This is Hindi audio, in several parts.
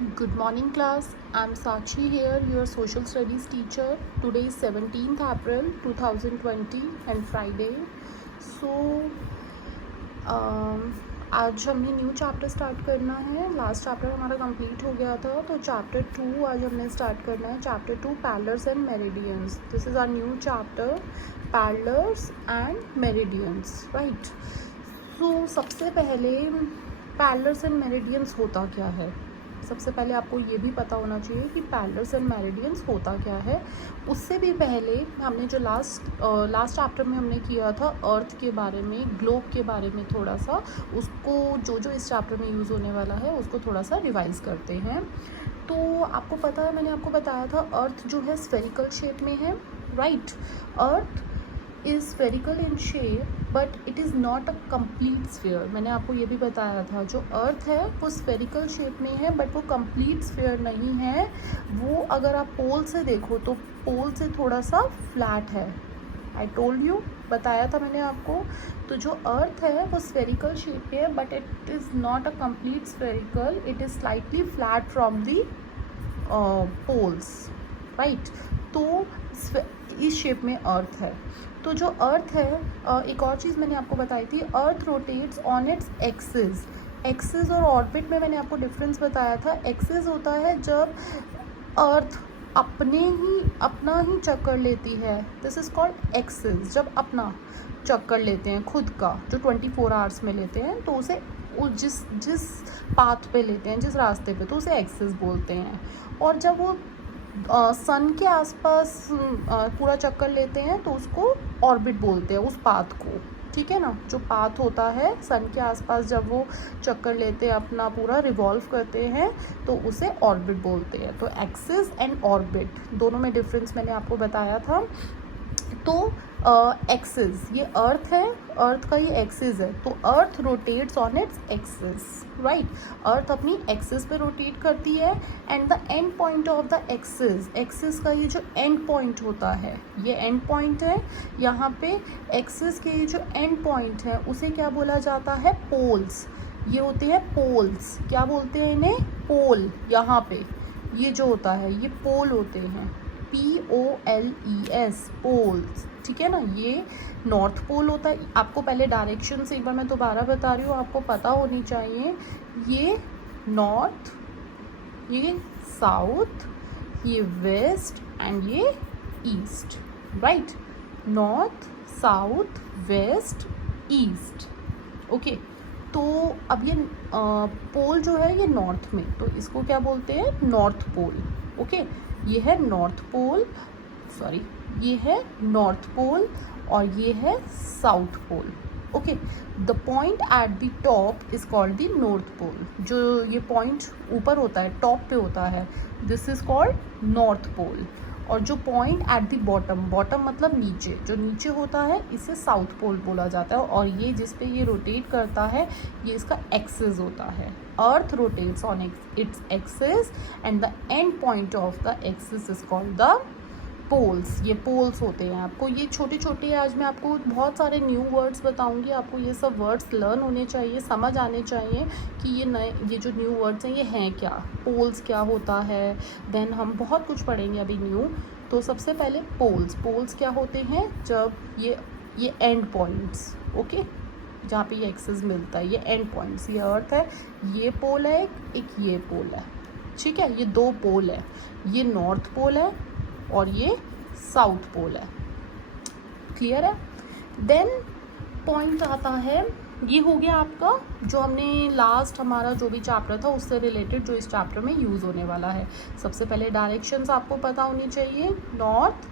Good morning class. I'm Sakshi here, your social studies teacher. Today is 17th April 2020 and Friday. So आज हमने न्यू चैप्टर स्टार्ट करना है. लास्ट चैप्टर हमारा कंप्लीट हो गया था, तो चैप्टर 2 आज हमने स्टार्ट करना है. Chapter 2 parallels and meridians. This is our new chapter, parallels and meridians, right. So सबसे पहले पैरेलल्स एंड मेरिडियंस होता क्या है. सबसे पहले आपको ये भी पता होना चाहिए कि पैरेलल्स एंड मेरिडियंस होता क्या है. उससे भी पहले हमने जो लास्ट चैप्टर में हमने किया था अर्थ के बारे में, ग्लोब के बारे में थोड़ा सा, उसको जो इस चैप्टर में यूज़ होने वाला है उसको थोड़ा सा रिवाइज़ करते हैं. तो आपको पता है, मैंने आपको बताया था अर्थ जो है स्फेरिकल शेप में है, right. Earth is spherical in shape but it is not a complete sphere. मैंने आपको ये भी बताया था, जो अर्थ है वो स्फेरिकल शेप में है बट वो कंप्लीट स्फेयर नहीं है. वो अगर आप पोल से देखो तो पोल से थोड़ा सा फ्लैट है. आई टोल्ड यू, बताया था मैंने आपको. तो जो अर्थ है वो स्फेरिकल शेप में है but it is not a complete spherical, it is slightly flat from the poles, right. तो इस शेप में अर्थ है. तो जो अर्थ है, एक और चीज़ मैंने आपको बताई थी, अर्थ rotates on its axis. Axis और ऑर्बिट में मैंने आपको डिफरेंस बताया था. एक्सिस होता है जब अर्थ अपना ही चक्कर लेती है, दिस इज़ कॉल्ड एक्सिस. जब अपना चक्कर लेते हैं खुद का, जो 24 आवर्स में लेते हैं, तो उसे जिस पाथ पे लेते हैं, जिस रास्ते पे, तो उसे एक्सिस बोलते हैं. और जब वो सन के आसपास पूरा चक्कर लेते हैं तो उसको ऑर्बिट बोलते हैं, उस पाथ को. ठीक है ना. जो पाथ होता है सन के आसपास, जब वो चक्कर लेते हैं, अपना पूरा रिवॉल्व करते हैं, तो उसे ऑर्बिट बोलते हैं. तो एक्सिस एंड ऑर्बिट दोनों में डिफरेंस मैंने आपको बताया था. तो एक्सिस ये अर्थ है, अर्थ का ये एक्सिस है. तो earth rotates on its axis, right. Earth अपनी एक्सिस पे रोटेट करती है. And the end point of the axis, axis का ये जो एंड पॉइंट होता है, ये एंड पॉइंट है. यहाँ पे एक्सिस के ये जो एंड पॉइंट है उसे क्या बोला जाता है, पोल्स. ये होते हैं पोल्स. क्या बोलते हैं इन्हें, पोल. यहाँ पे ये जो होता है ये पोल होते हैं, POLES, पोल्स. ठीक है ना. ये नॉर्थ पोल होता है. आपको पहले डायरेक्शन से एक बार मैं दोबारा बता रही हूँ, आपको पता होनी चाहिए. ये नॉर्थ, ये साउथ, ये वेस्ट एंड ये east, right. North, south, west, east. Okay. तो अब ये पोल जो है ये नॉर्थ में, तो इसको क्या बोलते हैं, नॉर्थ पोल. ओके. ये है नॉर्थ पोल, सॉरी, ये है नॉर्थ पोल और ये है south pole. Okay. The point at the top is called the north pole. जो ये पॉइंट ऊपर होता है, टॉप पे होता है, this is called north pole. और जो point at the bottom, bottom मतलब नीचे, जो नीचे होता है, इसे साउथ पोल बोला जाता है. और ये जिस पे ये रोटेट करता है, ये इसका एक्सिस होता है. Earth rotates on its axis and the end point of the axis is called the poles. ये पोल्स होते हैं. आपको ये छोटे छोटे, आज मैं आपको बहुत सारे न्यू वर्ड्स बताऊंगी. आपको ये सब वर्ड्स लर्न होने चाहिए, समझ आने चाहिए कि ये जो न्यू वर्ड्स हैं ये हैं क्या, पोल्स क्या होता है. देन हम बहुत कुछ पढ़ेंगे अभी न्यू. तो सबसे पहले पोल्स. पोल्स क्या होते हैं, जब ये एंड पॉइंट्स, ओके, जहाँ पे ये एक्सिस मिलता है, ये एंड पॉइंट्स. ये अर्थ है, ये पोल है, एक ये पोल है. ठीक है. ये दो पोल है, ये नॉर्थ पोल है और ये साउथ पोल है. क्लियर है. देन पॉइंट आता है, ये हो गया आपका जो हमने लास्ट, हमारा जो भी चैप्टर था उससे रिलेटेड, जो इस चैप्टर में यूज़ होने वाला है. सबसे पहले डायरेक्शंस आपको पता होनी चाहिए, नॉर्थ,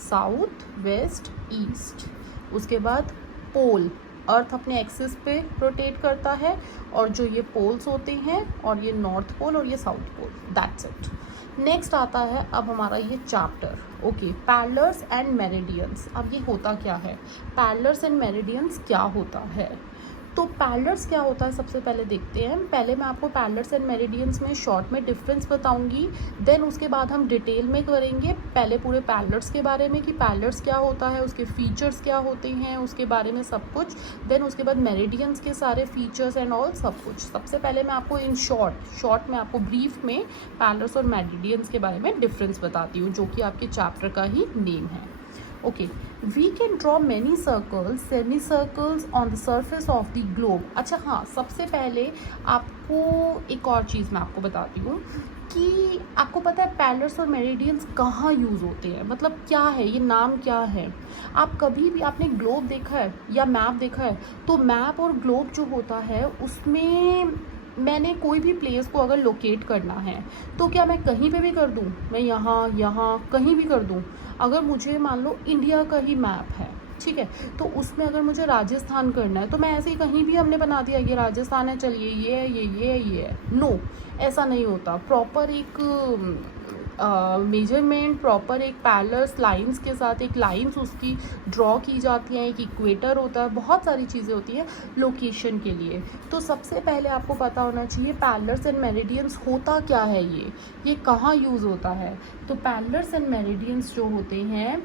साउथ, वेस्ट, ईस्ट. उसके बाद पोल, अर्थ अपने एक्सिस पे रोटेट करता है, और जो ये पोल्स होते हैं, और ये नॉर्थ पोल और ये south pole. That's it. Next आता है अब हमारा ये chapter, okay, parallels and meridians. अब ये होता क्या है, पैरेलल्स एंड मेरिडियंस क्या होता है. तो पैरेलल्स क्या होता है सबसे पहले देखते हैं। पहले मैं आपको पैरेलल्स एंड मेरिडियंस में शॉर्ट में डिफरेंस बताऊंगी, देन उसके बाद हम डिटेल में करेंगे पहले पूरे पैरेलल्स के बारे में कि पैरेलल्स क्या होता है, उसके फीचर्स क्या होते हैं, उसके बारे में सब कुछ, देन उसके बाद मेरिडियंस के सारे फीचर्स एंड ऑल सब कुछ। सबसे पहले मैं आपको इन शॉर्ट में आपको ब्रीफ में पैरेलल्स और मेरिडियंस के बारे में डिफरेंस बताती हूँ, जो कि आपके चैप्टर का ही नेम है। Okay, we can draw many circles, semi circles on the surface of the globe. अच्छा हाँ, सबसे पहले आपको एक और चीज़ मैं आपको बताती हूँ कि आपको पता है पैरेलल्स और मेरिडियंस कहाँ यूज़ होते हैं, मतलब क्या है ये, नाम क्या है। आप कभी भी आपने ग्लोब देखा है या मैप देखा है, तो मैप और ग्लोब जो होता है उसमें मैंने कोई भी प्लेस को अगर लोकेट करना है तो क्या मैं कहीं पे भी कर दूँ, मैं यहाँ कहीं भी कर दूँ। अगर मुझे मान लो इंडिया का ही मैप है, ठीक है, तो उसमें अगर मुझे राजस्थान करना है तो मैं ऐसे ही कहीं भी हमने बना दिया ये राजस्थान है, चलिए ये है, ये है। नो, ऐसा नहीं होता। प्रॉपर एक मेजरमेंट, प्रॉपर एक पैरेलल्स लाइंस के साथ एक लाइंस उसकी ड्रॉ की जाती हैं, एक इक्वेटर होता है, बहुत सारी चीज़ें होती हैं लोकेशन के लिए। तो सबसे पहले आपको पता होना चाहिए पैरेलल्स एंड मेरिडियंस होता क्या है, ये कहाँ यूज़ होता है। तो पैरेलल्स एंड मेरिडियंस जो होते हैं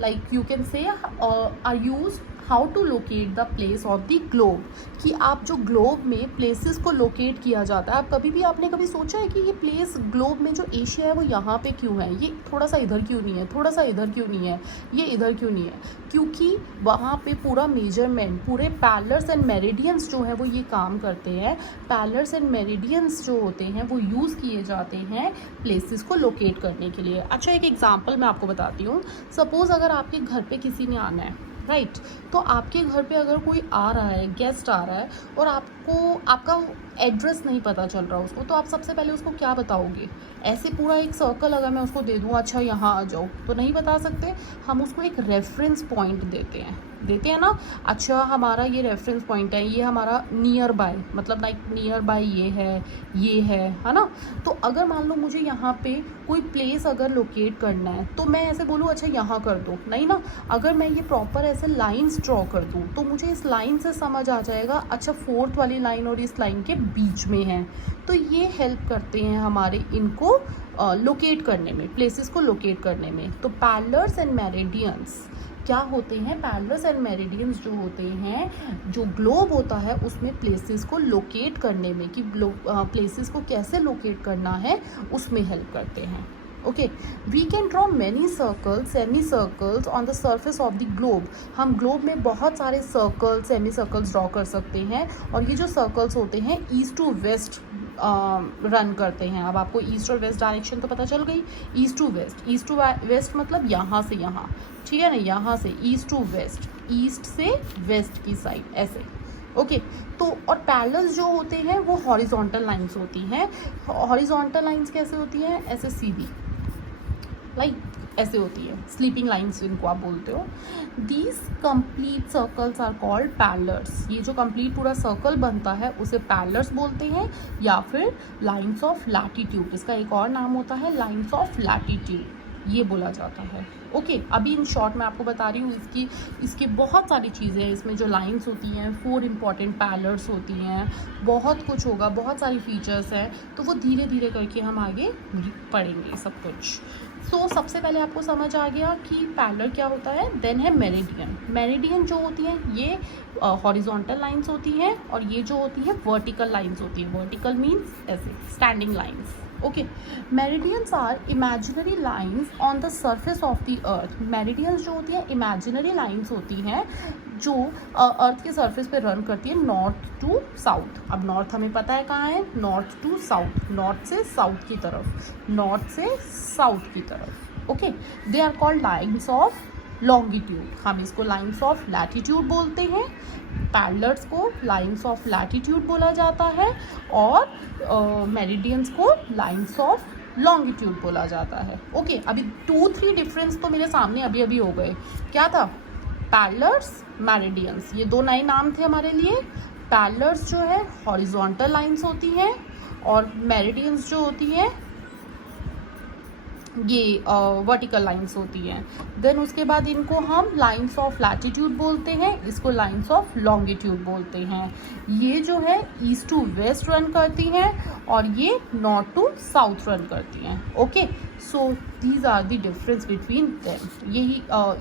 like you can say or use how to locate the place of the globe, कि आप जो ग्लोब में प्लेसेस को लोकेट किया जाता है। आप आपने कभी सोचा है कि ये प्लेस ग्लोब में जो एशिया है वो यहाँ पे क्यों है, ये थोड़ा सा इधर क्यों नहीं है, थोड़ा सा इधर क्यों नहीं है, ये इधर क्यों नहीं है? क्योंकि वहाँ पे पूरा मेजरमेंट, पूरे पैरेलल्स एंड मेरिडियंस जो है वो ये काम करते हैं। पैरेलल्स एंड मेरिडियंस जो होते हैं वो यूज़ किए जाते हैं प्लेसेस को लोकेट करने के लिए। अच्छा, एक एग्जाम्पल मैं आपको बताती हूँ। सपोज़ अगर आपके घर पे किसी ने आना है, राइट, तो आपके घर पे अगर कोई आ रहा है, गेस्ट आ रहा है, और आपको आपका एड्रेस नहीं पता चल रहा उसको, तो आप सबसे पहले उसको क्या बताओगे? ऐसे पूरा एक सर्कल अगर मैं उसको दे दूँ, अच्छा यहाँ आ जाओ, तो नहीं बता सकते। हम उसको एक रेफरेंस पॉइंट देते हैं ना। अच्छा, हमारा ये रेफरेंस पॉइंट है, ये हमारा नियर बाय, मतलब लाइक नियर बाय ये है ना। तो अगर मान लो मुझे यहाँ पे कोई प्लेस अगर लोकेट करना है तो मैं ऐसे बोलूँ अच्छा यहाँ कर दो, नहीं ना। अगर मैं ये प्रॉपर ऐसे लाइंस ड्रॉ कर दूँ तो मुझे इस लाइन से समझ आ जाएगा अच्छा 4th वाली लाइन और इस लाइन के बीच में है। तो ये हेल्प करते हैं हमारे इनको लोकेट करने में, प्लेसेस को लोकेट करने में। तो पैरेलल्स एंड मेरिडियंस क्या होते हैं? पैरेलल्स एंड मेरिडियंस जो होते हैं, जो ग्लोब होता है उसमें प्लेसेस को लोकेट करने में, कि प्लेसेस को कैसे लोकेट करना है उसमें हेल्प करते हैं। Okay, we can draw many circles, semi circles on the surface of the globe. हम ग्लोब में बहुत सारे सर्कल, सेमी सर्कल्स ड्रॉ कर सकते हैं, और ये जो सर्कल्स होते हैं ईस्ट टू वेस्ट रन करते हैं। अब आपको ईस्ट और वेस्ट डायरेक्शन तो पता चल गई, ईस्ट टू वेस्ट मतलब यहाँ से यहाँ, ठीक है ना, यहाँ से ईस्ट टू वेस्ट, ईस्ट से वेस्ट की साइड, ऐसे। ओके, तो और पैरेलल्स जो होते हैं वो हॉरिजॉन्टल लाइंस होती हैं। हॉरिजॉन्टल लाइंस कैसे होती हैं? ऐसे सीधी, लाइक ऐसे होती है, स्लीपिंग लाइंस जिनको आप बोलते हो। These complete circles are called parallels. ये जो कंप्लीट पूरा सर्कल बनता है उसे पैरेलल्स बोलते हैं, या फिर लाइंस ऑफ लैटिट्यूड। इसका एक और नाम होता है लाइंस ऑफ लैटिट्यूड, ये बोला जाता है। ओके, अभी इन शॉर्ट मैं आपको बता रही हूँ इसकी बहुत सारी चीज़ें हैं। इसमें जो लाइंस होती हैं 4 इंपॉर्टेंट पैरेलल्स होती हैं, बहुत कुछ होगा, बहुत सारी फीचर्स हैं, तो वो धीरे धीरे करके हम आगे पढ़ेंगे सब कुछ। तो सबसे पहले आपको समझ आ गया कि पैरेलल क्या होता है। देन है मेरिडियन। मेरिडियन जो होती हैं ये हॉरिजॉन्टल लाइंस होती हैं, और ये जो होती है वर्टिकल लाइंस होती है। वर्टिकल मीन्स ऐसे standing lines. Okay, meridians are imaginary lines on the surface of the earth. Meridians जो होती हैं इमेजिनरी लाइंस होती हैं जो अर्थ के सरफेस पे रन करती है नॉर्थ टू साउथ। अब नॉर्थ हमें पता है कहाँ है, नॉर्थ टू साउथ, नॉर्थ से साउथ की तरफ, नॉर्थ से साउथ की तरफ। Okay, they are called lines of longitude. हम इसको लाइंस ऑफ लैटिट्यूड बोलते हैं। पैरेलल्स को लाइंस ऑफ लैटिट्यूड बोला जाता है, और मेरिडियंस को लाइंस ऑफ लॉन्गिट्यूड बोला जाता है। ओके, अभी 2-3 डिफरेंस तो मेरे सामने अभी अभी हो गए। क्या था? पैरेलल्स, मेरिडियंस, ये 2 नए नाम थे हमारे लिए। पैरेलल्स जो है हॉरिजॉन्टल लाइंस होती हैं, और मेरिडियंस जो होती हैं ये वर्टिकल लाइंस होती हैं। देन उसके बाद इनको हम लाइंस ऑफ लैटिट्यूड बोलते हैं, इसको लाइंस ऑफ लॉन्गिट्यूड बोलते हैं। ये जो है ईस्ट टू वेस्ट रन करती हैं और ये नॉर्थ टू साउथ रन करती हैं। Okay, so these are the difference between them.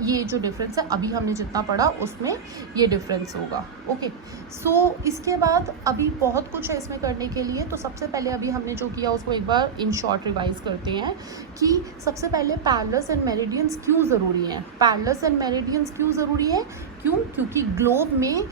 ये जो डिफरेंस है अभी हमने जितना पढ़ा उसमें ये डिफरेंस होगा। ओके, सो इसके बाद अभी बहुत कुछ है इसमें करने के लिए। तो सबसे पहले अभी हमने जो किया उसको एक बार इन शॉर्ट रिवाइज करते हैं कि सबसे पहले पैरेलल्स एंड मेरिडियंस क्यों ज़रूरी हैं। पैरेलल्स एंड मेरिडियंस क्यों ज़रूरी है? क्योंकि ग्लोब में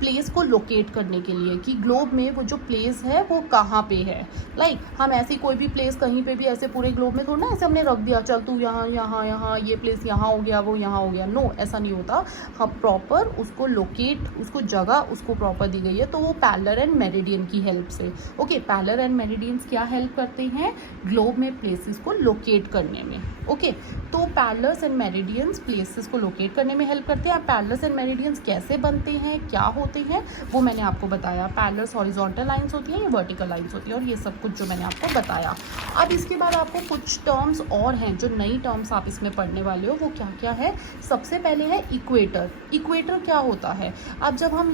प्लेस को लोकेट करने के लिए कि ग्लोब में वो जो प्लेस है वो कहाँ पे है। लाइक हम ऐसी कोई भी प्लेस कहीं पे भी ऐसे पूरे ग्लोब में थोड़ा ना ऐसे हमने रख दिया, चल तू यहाँ यहाँ यहाँ ये प्लेस यहाँ हो गया वो यहाँ हो गया। नो, ऐसा नहीं होता। हम प्रॉपर उसको लोकेट, उसको जगह उसको प्रॉपर दी गई है, तो वो पैरेलल एंड मेरिडियन की हेल्प से। ओके, पैरेलल एंड मेरिडियंस क्या हेल्प करते हैं? ग्लोब में प्लेसेस को लोकेट करने में। ओके, तो पैरेलल्स एंड मेरिडियंस प्लेसेस को लोकेट करने में हेल्प करते हैं। पैरेलल्स एंड मेरिडियंस कैसे बनते हैं, क्या होते हैं, वो मैंने आपको बताया। पैरेलल्स हॉरिजॉन्टल लाइंस होती हैं, ये वर्टिकल लाइंस होती हैं, और ये सब कुछ जो मैंने आपको बताया। अब इसके बाद आपको कुछ टर्म्स और हैं जो नई टर्म्स आप इसमें पढ़ने वाले हो, वो क्या क्या है? सबसे पहले है इक्वेटर। इक्वेटर क्या होता है? अब जब हम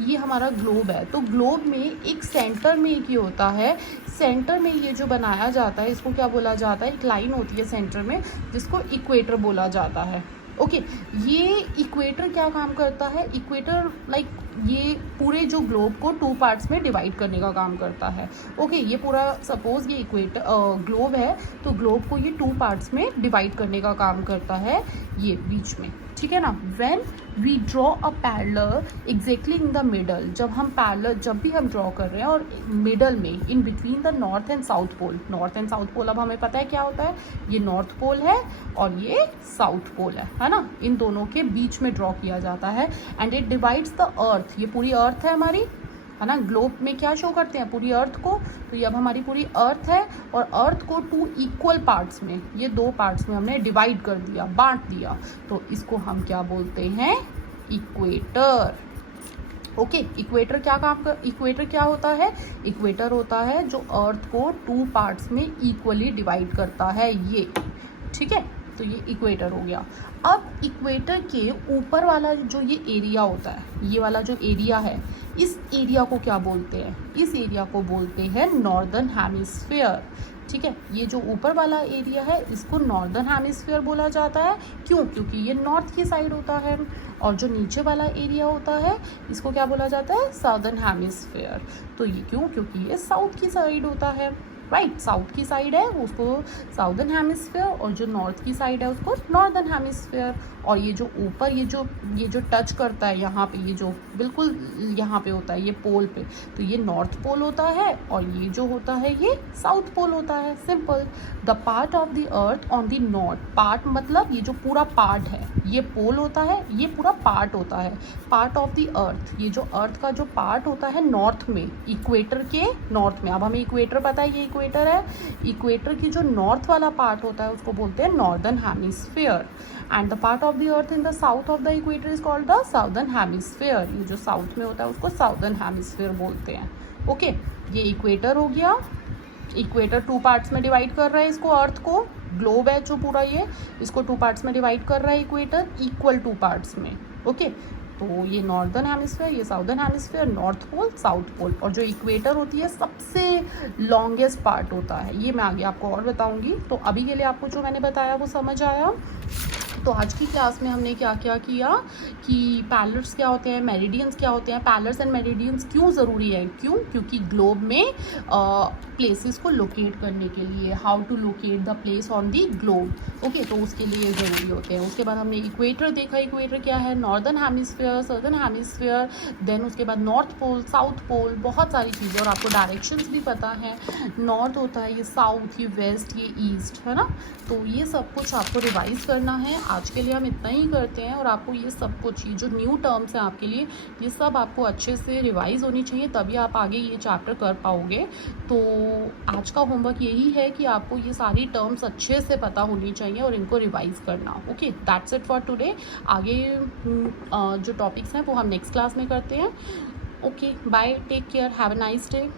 ये हमारा ग्लोब है, तो ग्लोब में एक सेंटर में एक ये होता है, सेंटर में ये जो बनाया जाता है इसको क्या बोला जाता है? एक लाइन होती है सेंटर में जिसको इक्वेटर बोला जाता है। ओके, ये इक्वेटर क्या काम करता है? इक्वेटर लाइक ये पूरे जो ग्लोब को 2 पार्ट्स में डिवाइड करने का काम करता है। ओके, ये पूरा सपोज ये इक्वेटर ग्लोब है, तो ग्लोब को ये 2 पार्ट्स में डिवाइड करने का काम करता है, ये बीच में। ठीक है ना? When we draw a parallel exactly in the middle, जब भी हम ड्रॉ कर रहे हैं और मिडल में in between the north and south pole. North and south pole अब हमें पता है क्या होता है, ये नॉर्थ पोल है और ये साउथ पोल है ना? इन दोनों के बीच में ड्रॉ किया जाता है। And it divides the earth, ये पूरी अर्थ है हमारी, है ना? ग्लोब में क्या शो करते हैं? पूरी अर्थ को। तो ये अब हमारी पूरी अर्थ है और अर्थ को 2 इक्वल पार्ट्स में, ये 2 पार्ट्स में हमने डिवाइड कर दिया, बांट दिया, तो इसको हम क्या बोलते हैं? इक्वेटर। ओके, इक्वेटर क्या होता है? इक्वेटर होता है जो अर्थ को 2 पार्ट्स में इक्वली डिवाइड करता है, ये। ठीक है, तो ये इक्वेटर हो गया। अब इक्वेटर के ऊपर वाला जो ये एरिया होता है, ये वाला जो एरिया है, इस एरिया को क्या बोलते हैं? इस एरिया को बोलते हैं नॉर्दर्न हेमिस्फीयर। ठीक है, ये जो ऊपर वाला एरिया है इसको नॉर्दर्न हेमिस्फीयर बोला जाता है। क्योंकि ये नॉर्थ की साइड होता है। और जो नीचे वाला एरिया होता है इसको क्या बोला जाता है? Southern hemisphere. तो ये क्योंकि ये साउथ की साइड होता है, राइट? साउथ की साइड है उसको साउदर्न हेमिस्फीयर, और जो नॉर्थ की साइड है उसको नॉर्दर्न हेमिस्फीयर। और ये जो ऊपर ये जो टच करता है यहाँ पे, ये जो बिल्कुल यहाँ पे होता है, ये पोल पे, तो ये नॉर्थ पोल होता है, और ये जो होता है ये साउथ पोल होता है। Simple. The part of the earth on the north, part मतलब ये जो पूरा पार्ट है, ये पोल होता है, ये पूरा पार्ट होता है। पार्ट ऑफ द अर्थ, ये जो अर्थ का जो पार्ट होता है नॉर्थ में, इक्वेटर के नॉर्थ में। अब हमें इक्वेटर पता है, ये इक्वेटर है। इक्वेटर की जो नॉर्थ वाला पार्ट होता है उसको बोलते हैं northern hemisphere. And the part of the earth in the south of the equator is called the southern hemisphere. ये जो साउथ में होता है उसको साउदर्न हेमिस्फीयर बोलते हैं। ओके, ये इक्वेटर हो गया। इक्वेटर 2 पार्ट्स में डिवाइड कर रहा है इसको, अर्थ को। ग्लोब है जो पूरा ये, इसको 2 पार्ट्स में डिवाइड कर रहा है इक्वेटर, इक्वल 2 पार्ट्स में। ओके, तो ये नॉर्दर्न हेमिस्फीयर, ये southern hemisphere, north pole, south pole. और जो इक्वेटर होती है सबसे लॉन्गेस्ट पार्ट होता है, ये मैं आगे आपको और बताऊंगी। तो अभी के लिए आपको जो मैंने बताया वो समझ आया। तो आज की क्लास में हमने क्या क्या किया कि पैरेलल्स क्या होते हैं, मेरिडियंस क्या होते हैं, पैरेलल्स एंड मेरिडियंस क्यों ज़रूरी है। क्योंकि ग्लोब में प्लेसेस को लोकेट करने के लिए, how to locate the place on the globe. Okay, तो उसके लिए ज़रूरी होते हैं। उसके बाद हमने इक्वेटर देखा, इक्वेटर क्या है, northern hemisphere, southern hemisphere, then उसके बाद नॉर्थ पोल, साउथ पोल, बहुत सारी चीज़ें। और आपको डायरेक्शंस भी पता है, नॉर्थ होता है ये साउथ, ये वेस्ट, ये ईस्ट, है ना? तो ये सब कुछ आपको रिवाइज करना है। आज के लिए हम इतना ही करते हैं, और आपको ये सब कुछ, ये जो न्यू टर्म्स हैं आपके लिए, ये सब आपको अच्छे से रिवाइज होनी चाहिए, तभी आप आगे ये चैप्टर कर पाओगे। तो आज का होमवर्क यही है कि आपको ये सारी टर्म्स अच्छे से पता होनी चाहिए और इनको रिवाइज करना। Okay, that's it for today. आगे जो टॉपिक्स हैं वो हम नेक्स्ट क्लास में करते हैं। Okay, bye, take care, have a nice day.